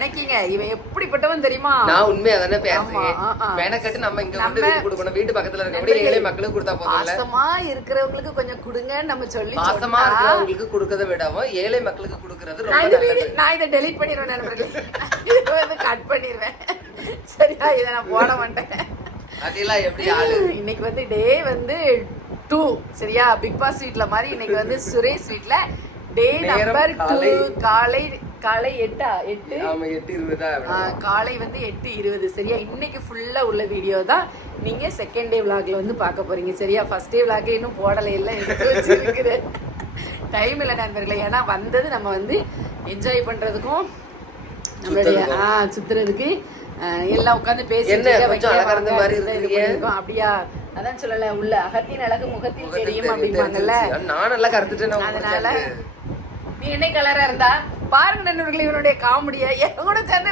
நினைக்கீங்க இவன் எப்படிப்பட்டவன் தெரியுமா? நான் உண்மையா தானே பேசுறேன். மெனக்கட்டு நம்ம இங்க வந்து வீட்டு கொடுக்கணும், வீட்டு பக்கத்துல இருக்கக்கூடிய ஏழை மக்களுக்கு கொடுத்தா போதும்ல. பாசமா இருக்கிறவங்களுக்கு கொஞ்சம் கொடுங்க நம்ம சொல்லி பாசமா இருக்கிறவங்களுக்கு கொடுக்கறத விடாம ஏழை மக்களுக்கு கொடுக்கறது ரொம்ப நல்லது. நான் இதை டெலீட் பண்ணிடுவேன் நண்பர்களே, இதை வந்து கட் பண்ணிடுவேன். சரியா, இதை நான் போட மாட்டேன். அதெல்லாம் எப்படி ஆளு இன்னைக்கு வந்து டே வந்து 2 சரியா, பிக் பாஸ் வீட்ல மாதிரி இன்னைக்கு வந்து சுரேஷ் வீட்ல டே நம்பர் 2 காலை 8:20 காலை வந்து 8:20 சரியா. இன்னைக்கு ஃபுல்லா உள்ள வீடியோ தான் நீங்க செகண்ட் டே விளாக்ல வந்து பார்க்க போறீங்க சரியா. ஃபர்ஸ்ட் டே விளாக் இன்னும் போடலை, எல்லாம் எடுத்து வச்சிருக்கிறேன். டைம் இல்லை நண்பர்களே, ஏன்னா வந்தது நம்ம வந்து என்ஜாய் பண்றதுக்கும் நம்மளுடைய சுத்துறதுக்கு எல்லாம் உட்காந்து பேசிட்டு அப்படியா. அதான் சொல்லல, உள்ள அகத்தின் அழகு முகத்தில் தெரியும் அப்படிம்பாங்கல்ல. நான் நல்லா கருத்துட்டேன். அதனால நீ என்ன கலரா இருந்தா பாருங்க நண்பர்களே, இவனுடைய காமெடியா என் கூட சேர்ந்து